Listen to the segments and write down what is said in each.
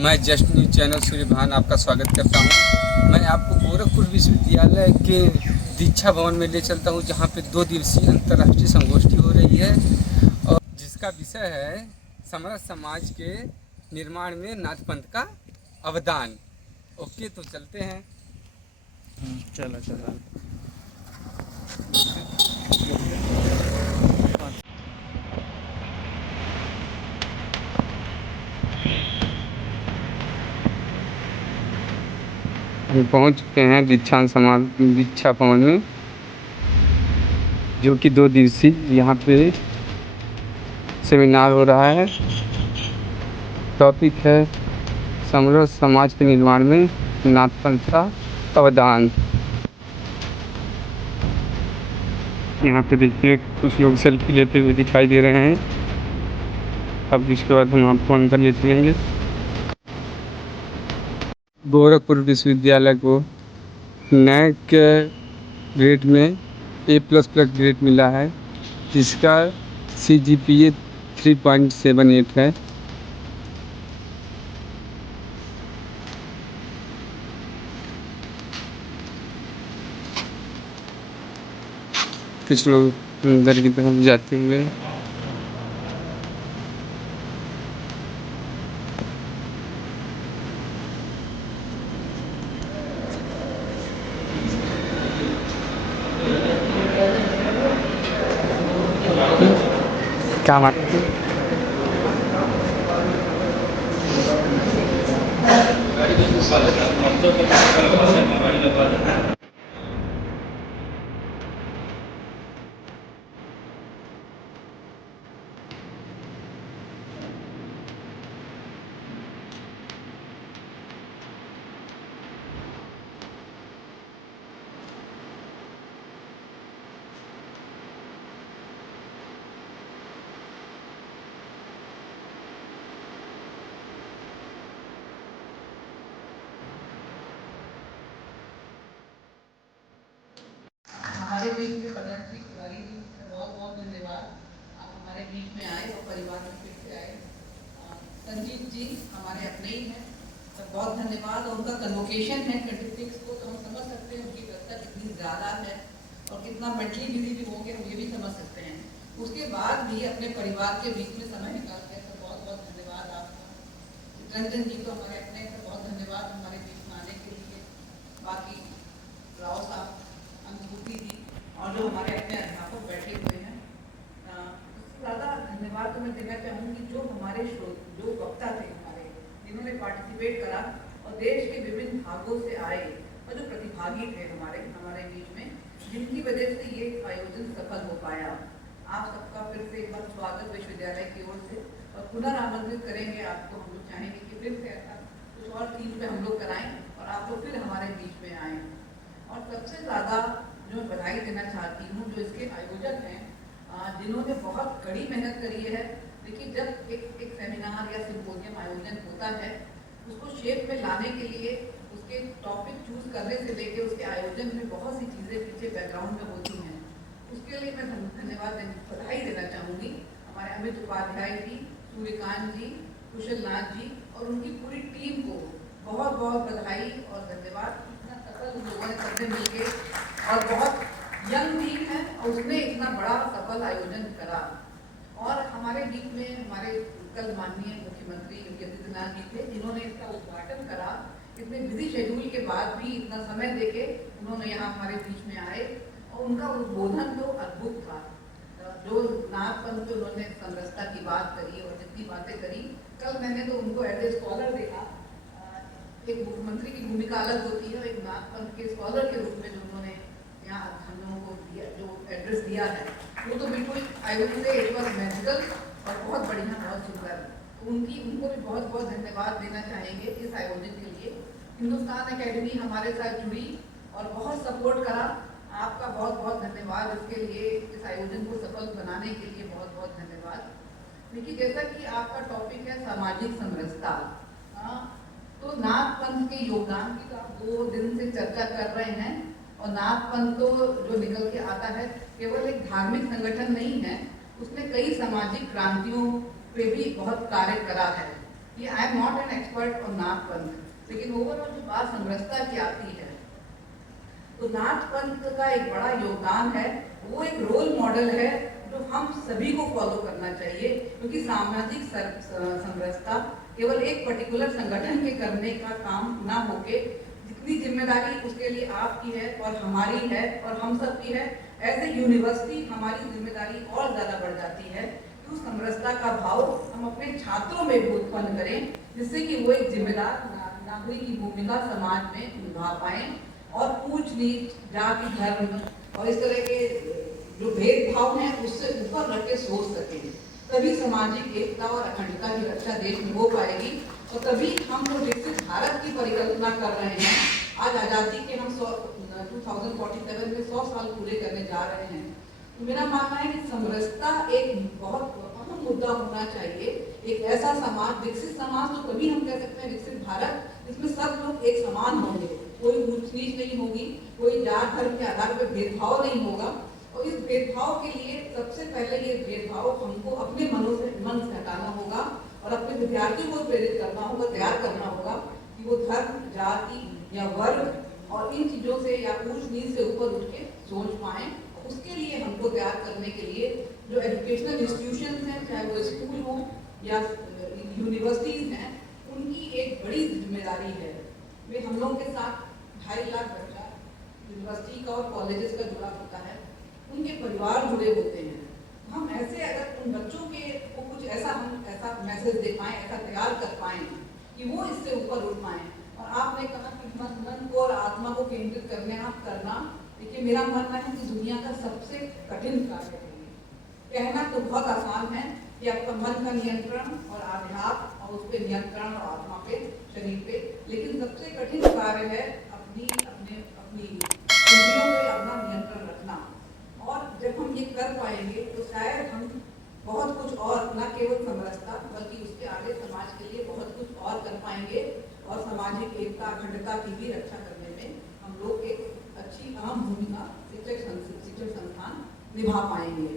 मैं just news channel Suryabhan आपका स्वागत करता हूं। मैं आपको गोरखपुर विश्वविद्यालय के दीक्षा भवन में ले चलता हूं, जहां पे 2 दिवसीय अंतर्राष्ट्रीय संगोष्ठी हो रही है और जिसका विषय है समरस समाज के निर्माण में नाथ पंथ का अवदान। ओके, तो चलते हैं। चला चला हम पहुंच चुके हैं दीक्षा भवन में, जो कि 2 दिवसीय यहाँ पे सेमिनार हो रहा है। टॉपिक है समरस समाज के निर्माण में नाथ पंथ का अवदान। यहाँ पे देखिए कुछ लोग सेल्फी लेते हुए दिखाई दे रहे हैं। अब इसके बाद हम आपको अंदर ले चलेंगे। गोरखपुर विश्वविद्यालय को नैक के ग्रेड में A++ ग्रेड मिला है, जिसका CGPA 3.78 है। कुछ लोग अंदर की तरफ जाते हुए क्या मानते हैं? हमारे बीच में पदमश्री तिवारी जी, बहुत बहुत धन्यवाद। आप हमारे बीच में आए और परिवार में फिर से आए। संजीत जी हमारे अपने ही हैं, तो बहुत धन्यवाद। और उनका कन्वोकेशन है 26 को, तो हम समझ सकते हैं उनकी व्यवस्था कितनी ज़्यादा है और कितना मेंटली बिजी भी होंगे, हम ये भी समझ सकते हैं। उसके बाद भी अपने परिवार के बीच में समय निकालते हैं, तो बहुत बहुत धन्यवाद आपका। रंजन जी तो हमारे अपने, तो बहुत धन्यवाद हमारे बीच में आने के लिए। बाकी राव साहब, अनुभूति जी और जो हमारे अपने अध्यापक बैठे हुए हैं, ज़्यादा धन्यवाद तो मैं देना चाहूँगी जो हमारे जो वक्ता थे हमारे, जिन्होंने पार्टिसिपेट करा और देश के विभिन्न भागों से आए और जो प्रतिभागी थे हमारे बीच में, जिनकी वजह से ये आयोजन सफल हो पाया। आप सबका फिर से एक बार स्वागत विश्वविद्यालय की ओर से, और पुनर्आमंत्रित करेंगे आपको। हम लोग चाहेंगे कि फिर से ऐसा कुछ और थीम पे हम लोग कराएं और आप लोग फिर हमारे बीच में आएँ। और सबसे ज़्यादा जो बधाई देना चाहती हूँ जो इसके आयोजक हैं, जिन्होंने बहुत कड़ी मेहनत करी है। देखिए, जब एक सेमिनार या सिम्पोजियम आयोजन होता है, उसको शेप में लाने के लिए उसके टॉपिक चूज करने से लेके उसके आयोजन में बहुत सी चीज़ें पीछे बैकग्राउंड में होती हैं। उसके लिए मैं बधाई देना चाहूँगी हमारे अमित उपाध्याय जी, सूर्यकांत जी, कुशल नाथ जी और उनकी पूरी टीम को बहुत बहुत बधाई और धन्यवाद। लोगों ने सबने मिलके, और बहुत यंग टीम है और उसने इतना बड़ा सफल आयोजन करा। और हमारे बीच में हमारे कल माननीय मुख्यमंत्री योगी आदित्यनाथ जी थे, जिन्होंने इसका उद्घाटन करा। इतने बिजी शेड्यूल के बाद भी इतना समय देके उन्होंने यहाँ हमारे बीच में आए और उनका उद्बोधन तो अद्भुत था। जो नाथ पंथ पे उन्होंने समरसता की बात करी और जितनी बातें करी, कल मैंने तो उनको एज ए स्कॉलर देखा। एक मुख्यमंत्री की भूमिका अलग होती है, एक नाथ पंथ के स्कॉलर के रूप में जो उन्होंने यहाँ हम लोगों को दिया, जो एड्रेस दिया है, वो तो बिल्कुल I would say it was magical और बहुत बढ़िया, बहुत सुंदर। तो उनको भी बहुत बहुत धन्यवाद देना चाहेंगे इस आयोजन के लिए। हिंदुस्तान एकेडमी हमारे साथ जुड़ी और बहुत सपोर्ट करा। आपका बहुत बहुत धन्यवाद इसके लिए, इस आयोजन को सफल बनाने के लिए बहुत बहुत धन्यवाद। देखिए, जैसा कि आपका टॉपिक है सामाजिक समरसता, तो नाथ पंथ के योगदान की तो आप 2 दिन से चर्चा कर रहे हैं। और नाथ पंथ तो जो निकल के आता है केवल एक धार्मिक संगठन नहीं है, उसने कई सामाजिक क्रांतियों पे भी बहुत कार्य करा है। कि I am not an expert on Nath Panth, लेकिन ओवरऑल जो बात समरसता की आती है तो नाथ पंथ का एक बड़ा योगदान है। वो एक रोल मॉडल है जो हम सभी को फॉलो करना चाहिए, क्योंकि सामाजिक समरसता केवल एक पर्टिकुलर संगठन के करने का काम ना होके जितनी जिम्मेदारी उसके लिए आपकी है और हमारी है और हम सब की है, एज ए यूनिवर्सिटी हमारी जिम्मेदारी और ज़्यादा बढ़ जाती है कि उस समरसता का भाव हम अपने छात्रों में भी उत्पन्न करें, जिससे कि वो एक जिम्मेदार नागरिक की भूमिका समाज में निभा पाएं और ऊंच नीच, जाति, धर्म और इस तरह के जो भेदभाव हैं उससे ऊपर रख के सोच सकें। तभी सामाजिक एकता और अखंडता की रक्षा देश में हो पाएगी और तभी हम जो विकसित भारत की परिकल्पना कर रहे हैं, आज आज़ादी के हम 2047 में 100 साल पूरे करने जा रहे हैं। तो मेरा मानना है कि समरसता एक बहुत अहम मुद्दा होना चाहिए। एक ऐसा समाज, विकसित समाज तो तभी हम कह सकते हैं विकसित भारत, जिसमें सब लोग एक समान होंगे, कोई ऊंच नीच नहीं होगी, कोई जात धर्म के आधार पर भेदभाव नहीं होगा। और इस भेदभाव के लिए सबसे पहले ये भेदभाव हमको अपने मन से हटाना होगा और अपने विद्यार्थियों को प्रेरित करना होगा, तैयार करना होगा कि वो धर्म, जाति या वर्ग और इन चीज़ों से या ऊंच नीच से ऊपर उठ के सोच पाएं। उसके लिए हमको तैयार करने के लिए जो एजुकेशनल इंस्टीट्यूशंस हैं, चाहे वो स्कूल हो या यूनिवर्सिटीज़ हैं, उनकी एक बड़ी जिम्मेदारी है। वे हम लोग के साथ 2.5 लाख बच्चा यूनिवर्सिटी का और कॉलेजेस का जुड़ा होता है, उनके परिवार जुड़े होते हैं। हम ऐसे अगर उन बच्चों के को कुछ ऐसा मैसेज दे पाएँ, ऐसा तैयार कर पाएँ कि वो इससे ऊपर उठ पाएँ। और आपने कहा कि मन को और आत्मा को केंद्रित करना, देखिए मेरा मानना है कि दुनिया का सबसे कठिन कार्य है। कहना तो बहुत आसान है कि आपका मन का नियंत्रण और आध्यात्म और उस पर नियंत्रण और आत्मा पे, शरीर पे, लेकिन सबसे कठिन कार्य है अपनी इंद्रियों पे अपना नियंत्रण रखना। और जब हम ये कर पाएंगे तो शायद हम बहुत कुछ और, न केवल समरसता बल्कि उसके आगे समाज के लिए बहुत कुछ और कर पाएंगे और सामाजिक एकता, अखंडता की भी रक्षा करने में हम लोग एक अच्छी अहम भूमिका शिक्षण संस्थान निभा पाएंगे।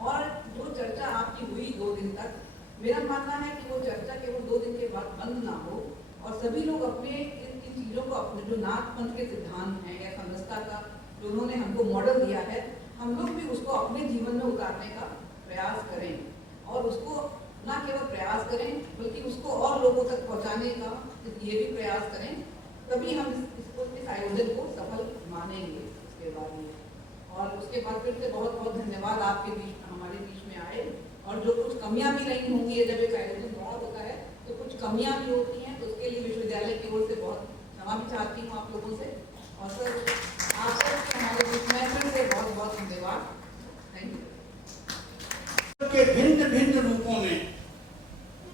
और जो चर्चा आपकी हुई 2 दिन तक, मेरा मानना है कि वो चर्चा केवल 2 दिन के बाद बंद ना हो और सभी लोग अपने इन चीज़ों को, अपने जो नाथ पंथ के सिद्धांत हैं या समरसता का जो उन्होंने हमको मॉडल दिया है, हम लोग भी उसको अपने जीवन में उतारने का प्रयास करें और उसको न केवल प्रयास करें बल्कि उसको और लोगों तक पहुंचाने का ये भी प्रयास करें। तभी हम इस आयोजन को सफल मानेंगे। उसके बाद और उसके बाद फिर से बहुत बहुत धन्यवाद आपके बीच, हमारे बीच में आए। और जो कुछ कमियां भी नहीं होंगी, जब एक आयोजन बड़ा होता है तो कुछ कमियां भी होती हैं, तो उसके लिए विश्वविद्यालय की ओर से बहुत क्षमा भी चाहती हूँ आप लोगों से। और सर आप सबसे हमारे बीच में फिर से बहुत बहुत धन्यवाद। Thank you. के भिन्न भिन्न रूपों में,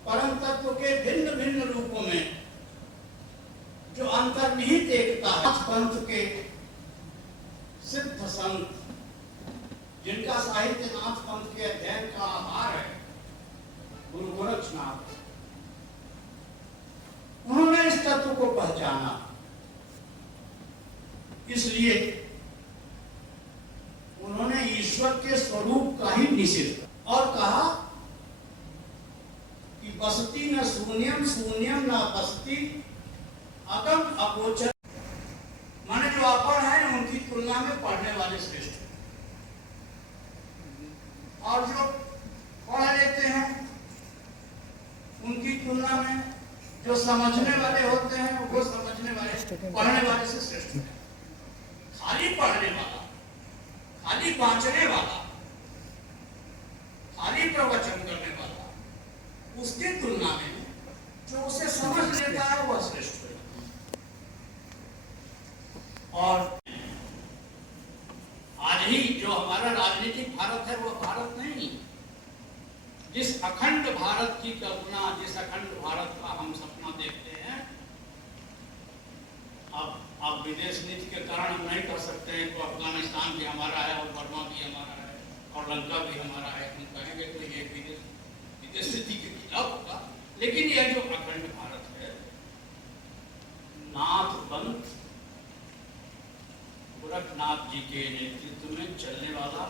परम तत्व के भिन्न भिन्न रूपों में जो अंतर्निहित एकता है, पंथ के सिद्ध संत जिनका साहित्य नाथ पंथ के अध्ययन का आधार है, गुरु गोरक्षनाथ, उन्होंने इस तत्व को पहचाना। इसलिए उन्होंने ईश्वर के स्वरूप का ही निषेध किया और कहा कि बसती न शून्यम, शून्यम न बसती, अगम अगोचर। माने जो अपढ़ है उनकी तुलना में पढ़ने वाले श्रेष्ठ हैं, और जो पढ़ लेते हैं उनकी तुलना में जो समझने वाले होते हैं वो समझने वाले, पढ़ने वाले से श्रेष्ठ हैं। खाली पढ़ने वाला, खाली बांचने वाला, खाली प्रवचन करने वाला, उसकी तुलना में जो उसे समझ लेता है वह श्रेष्ठ है। और आज ही जो हमारा राजनीतिक भारत है वह भारत नहीं, जिस अखंड भारत की कल्पना, जिस अखंड भारत का हम सपना देखते हैं, अब विदेश नीति के कारण हम नहीं कर सकते हैं, तो अफगानिस्तान भी हमारा है और बर्मा भी हमारा है और लंका भी हमारा है, हम कहेंगे तो ये विदेश नीति के खिलाफ होगा। लेकिन यह जो अखंड भारत है, नाथ पंथ गोरखनाथ जी के नेतृत्व में चलने वाला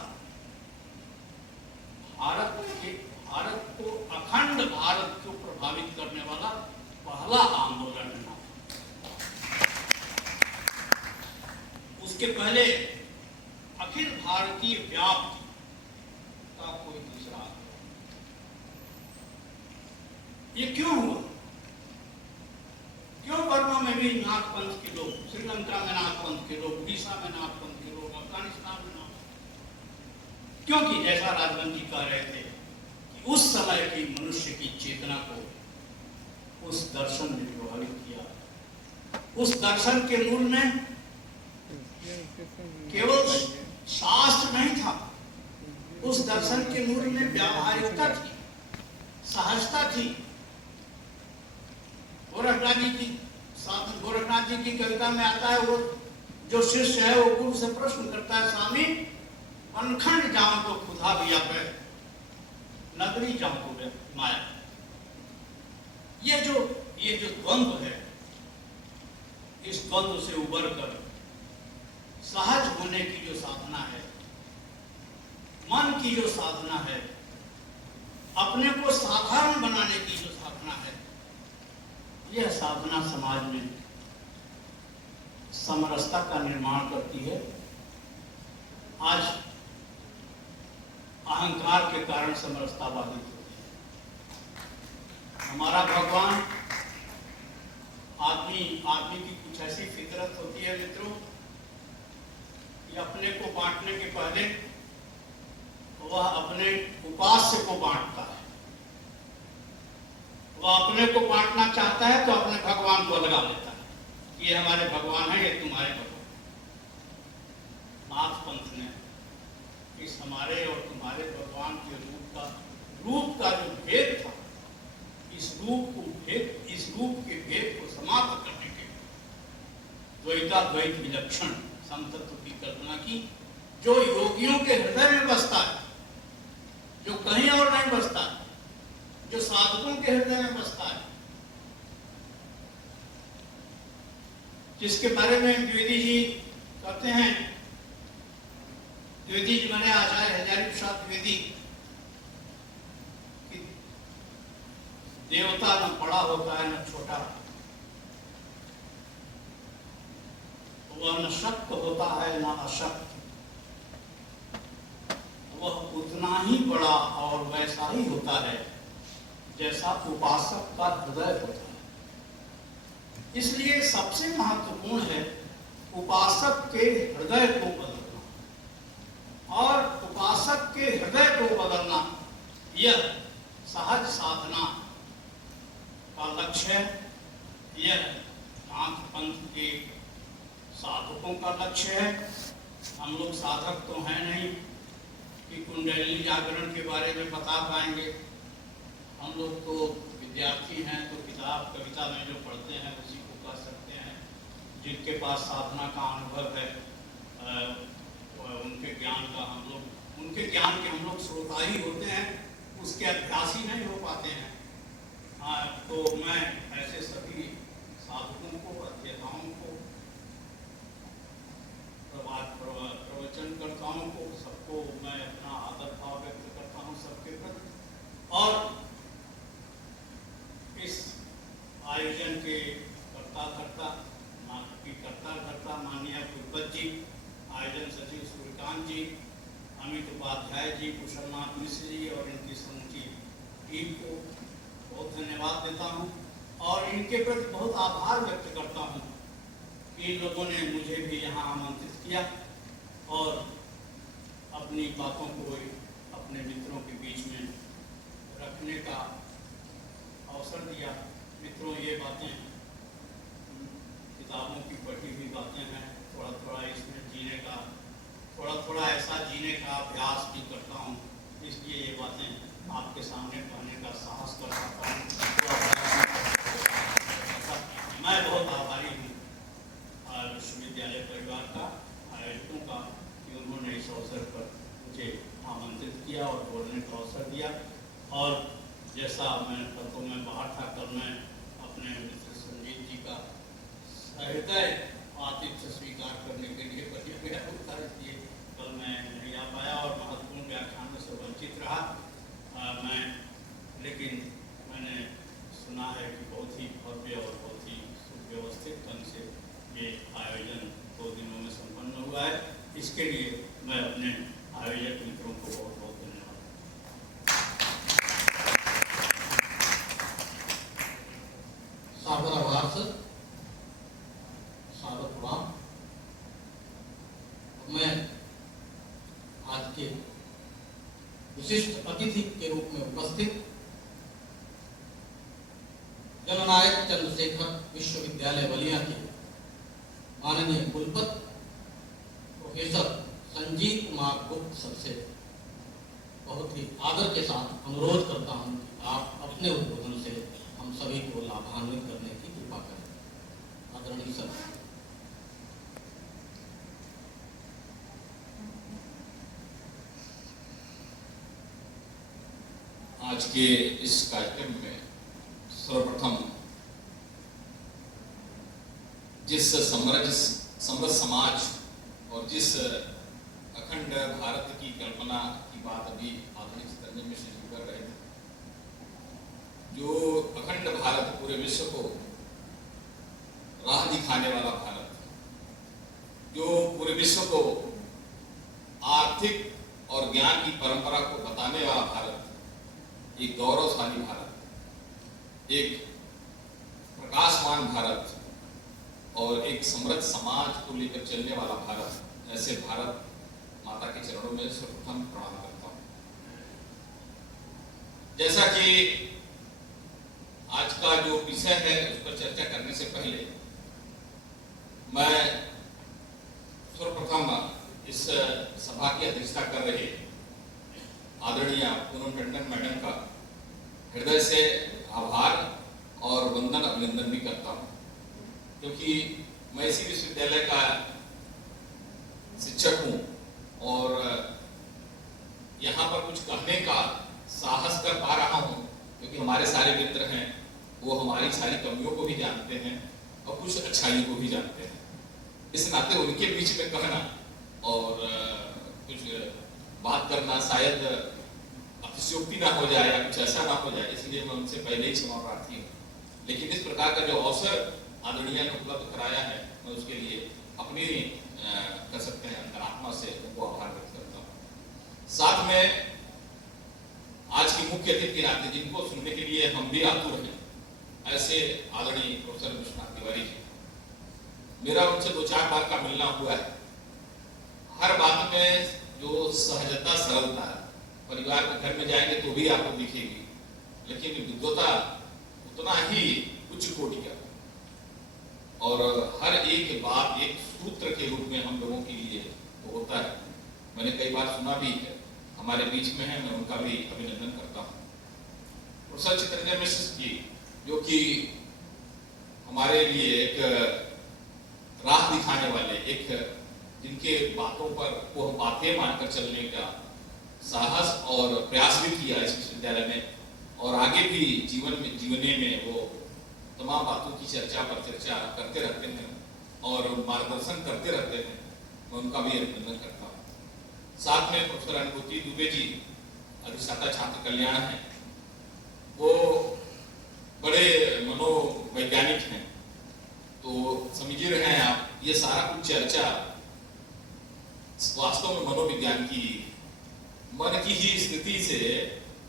भारत को अखंड भारत को प्रभावित करने वाला पहला आंदोलन है। उसके पहले अखिल भारतीय व्याप्त का कोई दूसरा ये क्यों हुआ? क्यों बर्मा में भी नागपंथ के लोग, श्रीलंका में नागपंथ के लोग, उड़ीसा में नागपंथ के लोग, अफगानिस्तान में नागपंथ? क्योंकि जैसा राजवन जी कह रहे थे कि उस समय की मनुष्य की चेतना को उस दर्शन ने प्रभावित किया। उस दर्शन के मूल में केवल शास्त्र नहीं था, उस दर्शन के मूल में व्यावहारिकता थी, सहजता थी। गोरखनाथ जी की कविता में आता है, वो जो शिष्य है वो गुरु से प्रश्न करता है, स्वामी अनखंड जाऊं तो खुदा भी पे नगरी जाऊं तो माया। ये जो द्वंद्व है, इस द्वंद्व से उबर कर सहज होने की जो साधना है, मन की जो साधना है, अपने को साधारण बनाने की जो साधना है, यह साधना समाज में समरसता का निर्माण करती है। आज अहंकार के कारण समरसता बाधित होती है। हमारा भगवान, आदमी की कुछ ऐसी फितरत होती है मित्रों कि अपने को बांटने के पहले वह अपने उपास्य को बांटता है। वह अपने को बांटना चाहता है तो अपने भगवान को लगा लेता है कि ये हमारे भगवान है, ये तुम्हारे भगवान। नाथपंथ ने इस हमारे और तुम्हारे भगवान के रूप का जो भेद था, इस रूप के भेद को समाप्त करने के द्वैताद्वैत विलक्षण समतत्व की कल्पना की, जो योगियों के हृदय में बसता है, जो कहीं और नहीं बसता है, जो साधकों के हृदय में बसता है, जिसके बारे में द्विवेदी जी कहते हैं, द्विवेदी जी माने आचार्य हजारी प्रसाद द्विवेदी, कि देवता न बड़ा होता है न छोटा, वह न शक्त होता है न अशक्त, वह उतना ही बड़ा और वैसा ही होता है जैसा उपासक का हृदय होता है। इसलिए सबसे महत्वपूर्ण है उपासक के हृदय को बदलना, और उपासक के हृदय को बदलना यह सहज साधना का लक्ष्य है। यह नाथपंथ के साधकों का लक्ष्य है। हम लोग साधक तो हैं नहीं कि कुंडली जागरण के बारे में बता पाएंगे। हम लोग तो विद्यार्थी हैं, तो किताब कविता में जो पढ़ते हैं उसी को कह सकते हैं। जिनके पास साधना का अनुभव है, उनके ज्ञान के हम लोग श्रोता ही होते हैं, उसके अभ्यासी नहीं हो पाते हैं। तो मैं ऐसे सभी साधकों को, अध्येताओं को, प्रवचनकर्ताओं को, सबको मैं अपना आदर भाव व्यक्त करता हूँ सबके प्रति। और इस आयोजन के कर्ता माननीय गुरबत जी, आयोजन सचिव सूर्यकांत जी, अमित उपाध्याय जी, कुशलनाथ मिश्र जी और इनकी समूची टीम को बहुत धन्यवाद देता हूँ और इनके प्रति बहुत आभार व्यक्त करता हूँ कि इन लोगों ने मुझे भी यहाँ आमंत्रित किया और अपनी बातों को अपने मित्रों के बीच में रखने का अवसर दिया। मित्रों, ये बातें किताबों की पढ़ी हुई बातें हैं, थोड़ा इसमें जीने का, थोड़ा ऐसा जीने का अभ्यास भी करता हूँ, इसलिए ये बातें आपके सामने कहने का साहस कर सकता हूँ। मैं बहुत आभारी हूँ विश्वविद्यालय परिवार का, आयोजकों का, कि उन्होंने इस अवसर पर मुझे आमंत्रित किया और बोलने का अवसर दिया। और जैसा मैं बाहर था, कल मैं अपने मित्र संजीत जी का हृदय आतिथ्य स्वीकार करने के लिए बढ़िया गया उत्तर दिए, कल मैं नहीं आ पाया और महत्वपूर्ण व्याख्यानों से वंचित रहा। लेकिन मैंने सुना है कि बहुत ही भव्य और बहुत ही सुव्यवस्थित ढंग से ये आयोजन 2 दिनों में संपन्न हुआ है। इसके लिए मैं अपने आयोजक मित्रों को बहुत बहुत धन्यवाद। सादर आभार सर, सादर प्रणाम। मैं आज के विशिष्ट अतिथि के रूप में उपस्थित जननायक चंद्रशेखर विश्वविद्यालय बलिया के माननीय कुलपति प्रोफेसर संजीव कुमार गुप्त सर से बहुत ही आदर के साथ अनुरोध करता हूं कि आप अपने उद्बोधन से हम सभी को लाभान्वित करने की कृपा करें। आदरणीय सर। आज के इस कार्यक्रम में सर्वप्रथम जिस समृद्ध समाज और जिस अखंड भारत की कल्पना की बात अभी आधुनिक चित्रंजन में शुरू कर रहे थे, जो अखंड भारत पूरे विश्व को राह दिखाने वाला भारत, जो पूरे विश्व को आर्थिक और ज्ञान की परंपरा को बताने वाला भारत, एक गौरवशाली भारत, एक प्रकाशमान भारत और एक समृद्ध समाज को लेकर चलने वाला भारत, ऐसे भारत माता के चरणों में सर्वप्रथम प्रणाम करता हूं। जैसा कि आज का जो विषय है उस पर चर्चा करने से पहले मैं सर्वप्रथम इस सभा की अध्यक्षता कर रहे आदरणीय पूनम टंडन मैडम का हृदय से आभार और वंदन अभिनंदन भी करता हूं, क्योंकि मैं इसी विश्वविद्यालय का शिक्षक हूं और यहाँ पर कुछ कहने का साहस कर पा रहा हूं, क्योंकि हमारे सारे मित्र हैं वो हमारी सारी कमियों को भी जानते हैं और कुछ अच्छाइयों को भी जानते हैं। इस नाते उनके बीच में कहना और कुछ बात करना शायद अतिशयोक्ति ना हो जाए या कुछ ऐसा ना हो जाए, इसलिए मैं उनसे पहले ही क्षमा प्रार्थी हूँ। लेकिन इस प्रकार का जो अवसर आदरणीय ने उपलब्ध कराया है, मैं उसके लिए अपनी कह सकते हैं अंतरात्मा से उनको आभार व्यक्त करता हूँ। साथ में आज की मुख्य अतिथि के नाते जिनको सुनने के लिए हम भी आतुर हैं, ऐसे आदरणीय प्रोफेसर विश्वनाथ तिवारी जी, मेरा उनसे 2-4 बार का मिलना हुआ है। हर बात में जो सहजता सरलता है, परिवार के घर में जाएंगे तो भी आपको दिखेगी, लेकिन विद्वता उतना ही उच्च कोटि का और हर एक बात एक सूत्र के रूप में हम लोगों के लिए होता है। मैंने कई बार सुना भी है, हमारे बीच में है, मैं उनका भी अभिनंदन करता हूँ। प्रोफेसर चित्रंजन मिश्र जी, जो कि हमारे लिए एक राह दिखाने वाले, एक जिनके बातों पर को हम बातें मानकर चलने का साहस और प्रयास भी किया इस विश्वविद्यालय में और आगे भी जीवने में वो तमाम बातों की चर्चा पर चर्चा करते रहते हैं और मार्गदर्शन करते रहते हैं, मैं उनका भी अभिनंदन करता हूँ। साथ में प्रोफेसर अनुभूति दुबे जी, अधिष्ठाता छात्र कल्याण है, वो बड़े मनोवैज्ञानिक हैं, तो समझ रहे हैं आप, ये सारा कुछ चर्चा वास्तव में मनोविज्ञान की, मन की ही स्थिति से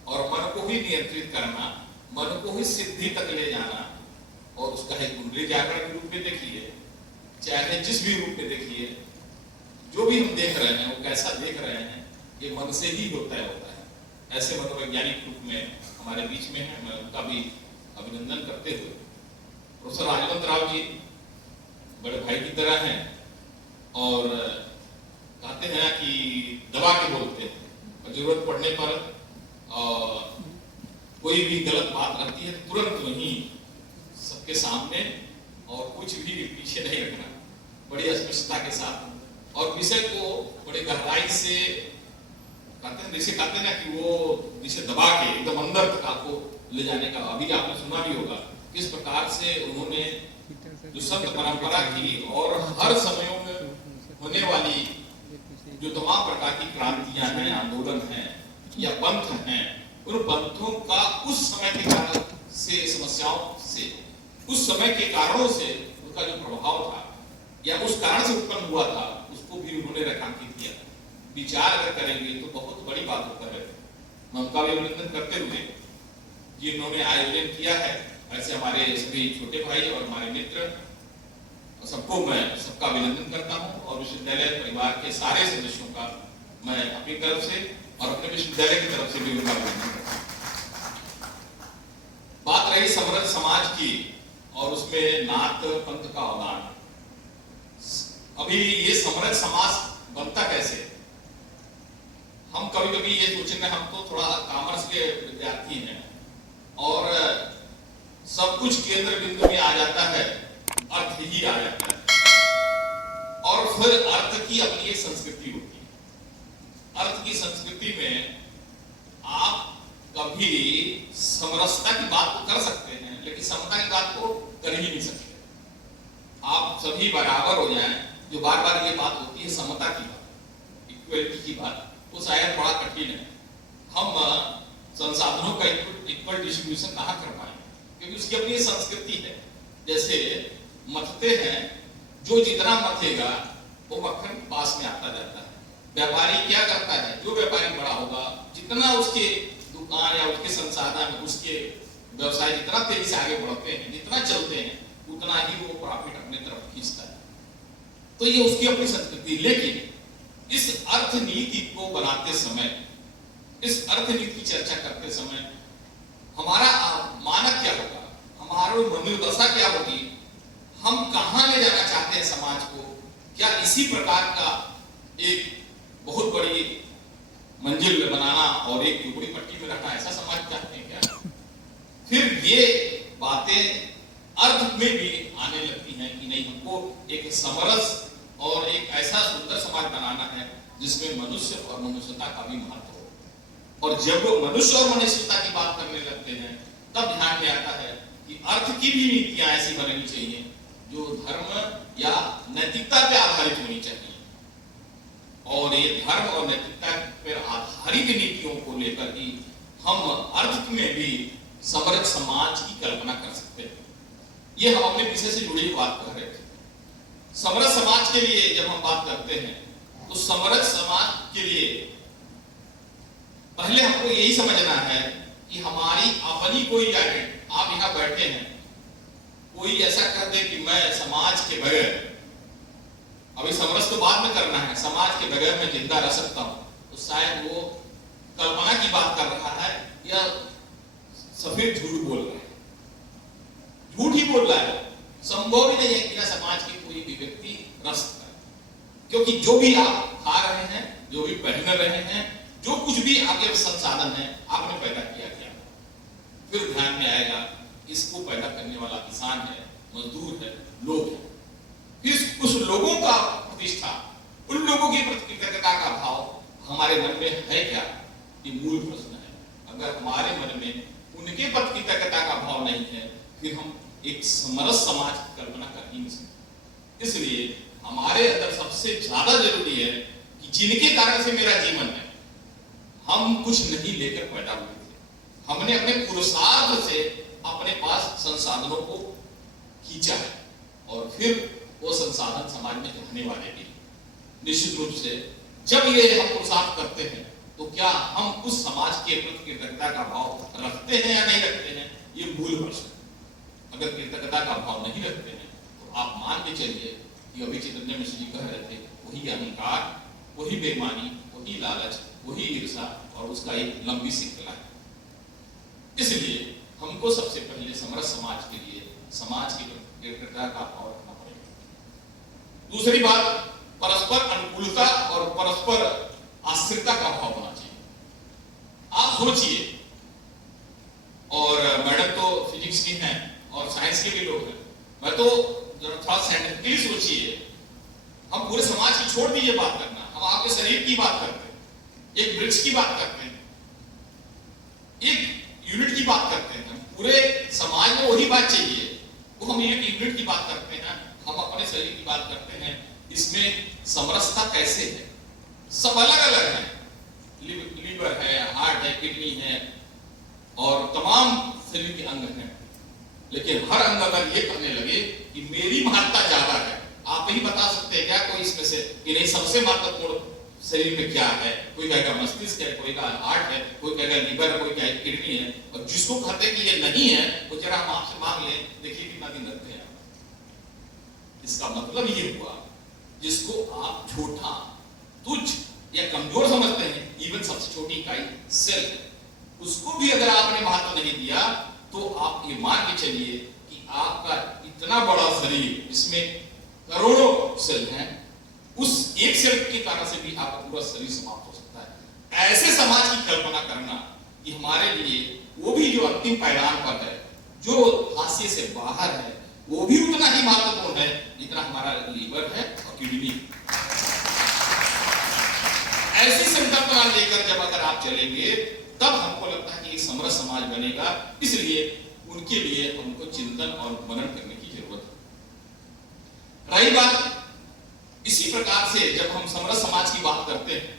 और मन को ही नियंत्रित करना, मन को ही सिद्धि तक ले जाना और उसका एक कुंडली जागरण के रूप में देखिए, चाहे जिस भी रूप में देखिए, जो भी हम देख रहे हैं वो कैसा देख रहे हैं, ये मन से ही होता है। ऐसे मनोवैज्ञानिक रूप में हमारे बीच में है, मैं उनका भी अभिनंदन करते हुए प्रोफेसर राजवंत राव जी बड़े भाई की तरह हैं और कहते हैं कि दबा के बोलते हैं, जरूरत पड़ने पर कोई भी गलत बात रहती है तुरंत वहीं सबके सामने और कुछ भी पीछे नहीं रखना, बड़ी स्पष्टता के साथ और विषय को बड़े गहराई से कहते हैं, जैसे कहते हैं ना कि वो जिसे दबा के एकदम अंदर तक आपको ले जाने का। अभी आपने सुना भी होगा किस प्रकार से उन्होंने जो संत परंपरा की और हर समयों में होने वाली जो तमाम प्रकार की क्रांतियां हैं, आंदोलन हैं या पंथ हैं, उन पंथों का उस समय के कारण से समस्या समस्याओं से, उस समय के कारणों से उसका जो प्रभाव था या उस कारण से उत्पन्न हुआ था, उसको भी उन्होंने रेखांकित किया। विचार अगर करेंगे तो बहुत बड़ी बात होता है। मैं उनका भी अभिनंदन करते हुए जिन्होंने आयोजन किया है, ऐसे हमारे सभी छोटे भाई और हमारे मित्र, सबको मैं सबका अभिनंदन करता हूं और विश्वविद्यालय परिवार के सारे सदस्यों का मैं अपनी तरफ से और अपने विश्वविद्यालय की तरफ से भी उनका अभिनंदन करता हूं। बात रही समृद्ध समाज की और उसमें नात पंथ का अवदान। अभी ये समृद्ध समाज बनता कैसे? हम कभी कभी ये सोचेंगे, हम तो थोड़ा कॉमर्स के विद्यार्थी हैं और सब कुछ केंद्र बिंदु में आ जाता है, अर्थ ही आ जाता है और फिर अर्थ की अपनी एक संस्कृति होती है। अर्थ की संस्कृति में आप कभी समरसता की बात तो कर सकते हैं, लेकिन समता की बात को कर ही नहीं सकते। आप सभी बराबर हो जाएं, जो बार बार ये बात होती है समता की बात, इक्वलिटी की बात, वो शायद बड़ा कठिन है। हम संसाधनों का इक्वल डिस्ट्रीब्यूशन कहाँ कर पाएंगे, क्योंकि उसकी अपनी संस्कृति है। जैसे मथते हैं, जो जितना मथेगा वो मक्खन पास में आता जाता है। व्यापारी क्या करता है, जो व्यापारी बड़ा होगा, जितना उसके दुकान या उसके संसाधन, उसके व्यवसाय जितना तेजी से आगे बढ़ते हैं, जितना चलते हैं, उतना ही वो प्रॉफिट अपने तरफ खींचता है। तो ये उसकी अपनी संस्कृति। लेकिन इस अर्थनीति को बनाते समय, इस अर्थनीति की चर्चा करते समय हमारा मानक क्या होगा, हमारी मनोदशा क्या होगी, हम कहां ले जाना चाहते हैं समाज को? क्या इसी प्रकार का एक बहुत बड़ी मंजिल बनाना और एक टुकड़ी पट्टी में रखना, ऐसा समाज चाहते हैं क्या? फिर ये बातें अर्थ में भी आने लगती हैं कि नहीं, हमको एक समरस और एक ऐसा सुंदर समाज बनाना है जिसमें मनुष्य और मनुष्यता का भी महत्व हो। और जब वो मनुष्य और मनुष्यता की बात करने लगते हैं, तब ध्यान में आता है कि अर्थ की भी नीतियां ऐसी बननी चाहिए जो धर्म या नैतिकता पर आधारित होनी चाहिए। और ये धर्म और नैतिकता पर आधारित नीतियों को लेकर ही हम अर्थ में भी समृद्ध समाज की कल्पना कर सकते हैं। ये हम अपने विषय से जुड़ी बात कर रहे थे। समृद्ध समाज के लिए जब हम बात करते हैं, तो समृद्ध समाज के लिए पहले हमको यही समझना है कि हमारी अपनी कोई आइडेंटिटी, आप यहां बैठे हैं, कोई ऐसा कर दे कि मैं समाज के बगैर, अभी समरस तो बाद में करना है, समाज के बगैर मैं जिंदा रह सकता हूं, तो शायद वो कल्पना की बात कर रहा है या सफेद झूठ बोल रहा है, झूठ ही बोल रहा है। संभव ही नहीं है कि समाज की कोई भी व्यक्ति रह सकता है, क्योंकि जो भी आप खा रहे हैं, जो भी पहन रहे हैं, जो कुछ भी आपके संसाधन है, आपने पैदा किया क्या? फिर ध्यान में आएगा इसको पैदा करने वाला किसान है, मजदूर है, लोग है। फिर उस लोगों का प्रतिष्ठा, उन लोगों की प्रतिष्ठा का भाव हमारे मन में है क्या? ये मूल प्रश्न है। अगर हमारे मन में उनके प्रतिष्ठा का भाव नहीं है, फिर हम एक समरस समाज की कल्पना कर ही नहीं सकते। इसलिए हमारे अंदर सबसे ज्यादा जरूरी है कि जिनके कारण से मेरा जीवन है, हम कुछ नहीं लेकर पैदा हुए थे, हमने अपने पुरुषार्थ से अपने पास संसाधनों को खींचा है और फिर वो संसाधन समाज में रहने वाले भी। निश्चित रूप से जब ये हम पुरुषार्थ करते हैं, तो क्या हम उस समाज के प्रति कृतज्ञता का भाव रखते हैं या नहीं रखते हैं? ये मूल प्रश्न। अगर कृतज्ञता का भाव नहीं रखते हैं, तो आप मान के चलिए कि अभी चैतन्य मिश्र जी कह रहे थे, वही अहंकार, वही बेईमानी, वही लालच, वही ईर्षा और उसका एक लंबी श्रृंखला है। इसलिए हमको सबसे पहले समरस समाज के लिए समाज की कृतज्ञता का भाव रखना पड़ेगा। दूसरी बात, परस्पर अनुकूलता और परस्पर आश्रितता का भाव होना चाहिए। आप सोचिए, और मैडम तो फिजिक्स की हैं और साइंस के भी लोग हैं, मैं तो थोड़ा साइंटिफिकली सोचिए, हम पूरे समाज की छोड़ दीजिए बात करना, हम आपके शरीर की बात करते हैं, एक वृक्ष की बात करते हैं, एक यूनिट की बात करते हैं, पूरे समाज में वही बात चाहिए, वो हम एक यूनिट की बात करते हैं, हम अपने शरीर की बात करते हैं। इसमें समरसता कैसे है? सब अलग अलग है, लीवर है, हार्ट है, किडनी है और तमाम शरीर के अंग हैं, लेकिन हर अंग अगर ये करने लगे कि मेरी महत्ता ज्यादा है, आप ही बता सकते हैं क्या कोई इसमें से कि नहीं सबसे महत्वपूर्ण शरीर में क्या है? कोई कहेगा मस्तिष्क है, कोई का हार्ट है, कोई कहेगा लीवर है, कोई कहेगा किडनी है, और जिसको कहते हैं कि ये नहीं है वो जरा हम आपसे मांग लें, देखिए कितना दिन लगते हैं। इसका मतलब ये हुआ जिसको आप छोटा, तुच्छ या कमजोर समझते हैं, इवन सबसे छोटी इकाई सेल है, उसको भी अगर आपने महत्व नहीं दिया तो आप ये मान के चलिए कि आपका इतना बड़ा शरीर जिसमें करोड़ों सेल हैं, उस एक सेल के कारण से भी आपका पूरा शरीर समाप्त हो सकता है। ऐसे समाज की कल्पना करना कि हमारे लिए वो भी जो अंतिम पायदान पर है, जो हाशिए से बाहर है, वो भी उतना ही महत्वपूर्ण है जितना हमारा लीवर है और किडनी। ऐसी संकल्पना लेकर जब अगर आप चलेंगे तब हमको लगता है कि एक समरस समाज बनेगा। इसलिए उनके लिए हमको चिंतन और मनन करने की जरूरत है। रही बात इसी प्रकार से जब हम समरस समाज की बात करते हैं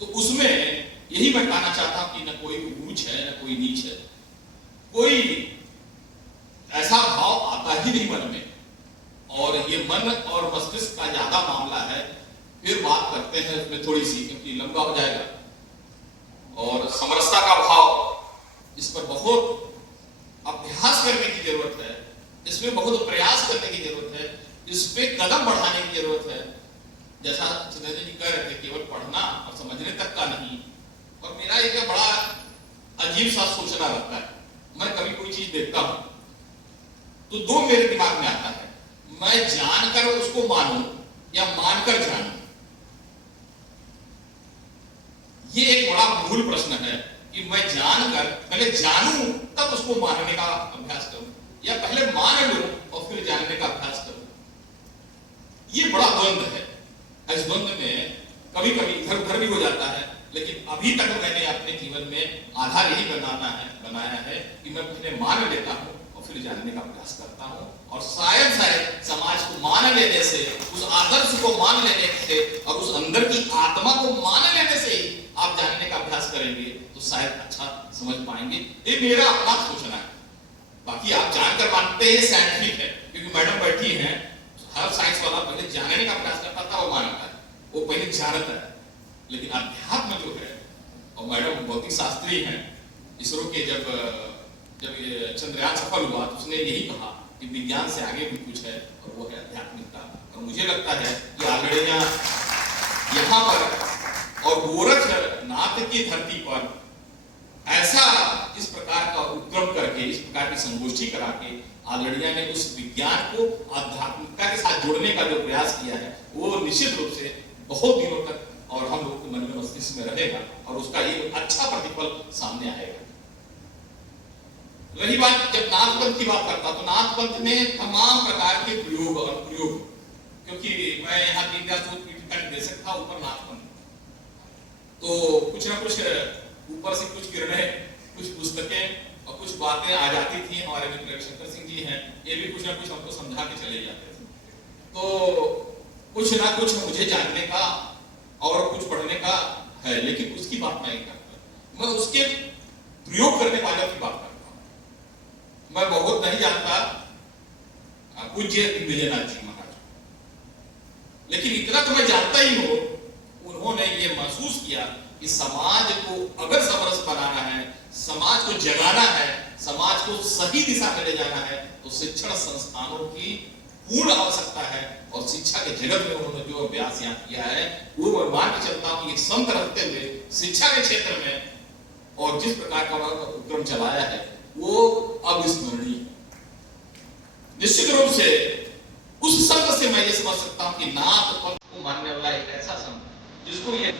तो उसमें यही मैं कहना चाहता हूं कि न कोई ऊंच है न कोई नीच है, कोई ऐसा भाव आता ही नहीं मन में, और ये मन और मस्तिष्क का ज्यादा मामला है। फिर बात करते हैं उसमें थोड़ी सी, क्योंकि लंबा हो जाएगा, और समरसता का भाव इस पर बहुत अभ्यास करने की जरूरत है, इसमें बहुत प्रयास करने की जरूरत है, इस पे कदम बढ़ाने की जरूरत है। जैसा चंद्रजी जी कह रहे थे, केवल पढ़ना और समझने तक का नहीं। और मेरा एक बड़ा अजीब सा सोचना रहता है, मैं कभी कोई चीज देखता हूं तो दो मेरे दिमाग में आता है, मैं जानकर उसको मानूं या मानकर जानूं। ये एक बड़ा मूल प्रश्न है कि मैं जानकर पहले जानूं तब उसको मानने का अभ्यास करूं, या पहले मान लूं और फिर जानने का अभ्यास करूं। ये बड़ा द्वंद्व है। इस द्वंद्व में कभी कभी इधर उधर भी हो जाता है, लेकिन अभी तक मैंने अपने जीवन में आधार यही बनाया है कि मैं पहले मान लेता हूं और फिर जानने का प्रयास करता हूं। और शायद समाज को मान लेने से, उस आदर्श को मान लेने से और उस अंदर की आत्मा को मान लेने से ही आप जानने का अभ्यास करेंगे तो शायद अच्छा समझ पाएंगे। ये मेरा अपना सोचना है। बाकी आप जानकर मानते हैं साइंटिफिक है, क्योंकि मैडम बैठी हैं, हर साइंस वाला पहले जानने का प्रयास करता था, वो मानता है, वो पहले जानता है। लेकिन अध्यात्म जो है, और मैडम भौतिक शास्त्री हैं, इसरो के जब ये चंद्रयान सफल हुआ तो उसने यही कहा कि विज्ञान से आगे भी कुछ है और वो है आध्यात्मिकता। और मुझे लगता है कि आलड़ियां यहाँ पर और गोरखनाथ की धरती पर ऐसा इस प्रकार का उपक्रम करके, इस प्रकार की संगोष्ठी करा के आलड़िया ने उस विज्ञान को आध्यात्मिकता के साथ जोड़ने का जो प्रयास किया है, वो निश्चित रूप से बहुत दिनों तक और हम लोग के मन में मस्तिष्क में रहेगा और उसका एक अच्छा प्रतिफल सामने आएगा। रही बात जब नाथ पंथ की बात करता तो नाथ पंथ में तमाम प्रकार के प्रयोग और अनुप्रयोग, क्योंकि मैं यहाँ पीठिका निर्देशक था ऊपर नाथ पंथ, तो कुछ ना कुछ ऊपर से कुछ किरणें, कुछ पुस्तकें और कुछ बातें आ जाती थी। हमारे मित्र रविशंकर सिंह जी हैं, ये भी कुछ ना कुछ हमको समझा के चले जाते थे। तो कुछ ना कुछ मुझे जानने का और कुछ पढ़ने का है, लेकिन उसकी बात नहीं करता, मैं उसके प्रयोग करने वालों की बात करता हूं। मैं बहुत नहीं जानता पूज्य दिग्विजयनाथ जी महाराज, लेकिन इतना तो मैं जानता ही हूं, उन्होंने ये महसूस किया कि समाज को अगर समरस बनाना है, समाज को जगाना है, समाज को सही दिशा में ले जाना है, तो शिक्षण संस्थानों की पूर्ण आवश्यकता है। और शिक्षा के जगत में उन्होंने जो अभ्यास यहाँ किया है, वो मैं मान के चलता हूँ एक संत रखते हुए शिक्षा के क्षेत्र में और जिस प्रकार का उपक्रम चलाया है, वो अविस्मरणीय है। निश्चित रूप से उस संत से मैं ये समझ सकता हूँ कि नाथ पंथ को मानने वाला एक ऐसा संत जिसको ये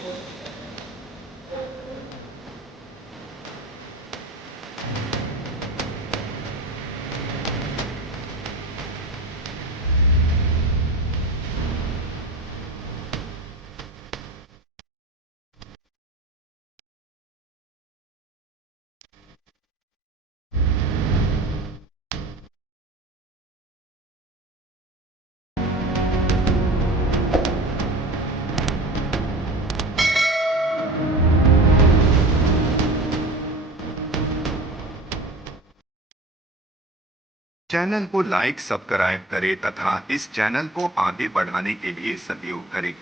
चैनल को लाइक सब्सक्राइब करें तथा इस चैनल को आगे बढ़ाने के लिए सहयोग करें।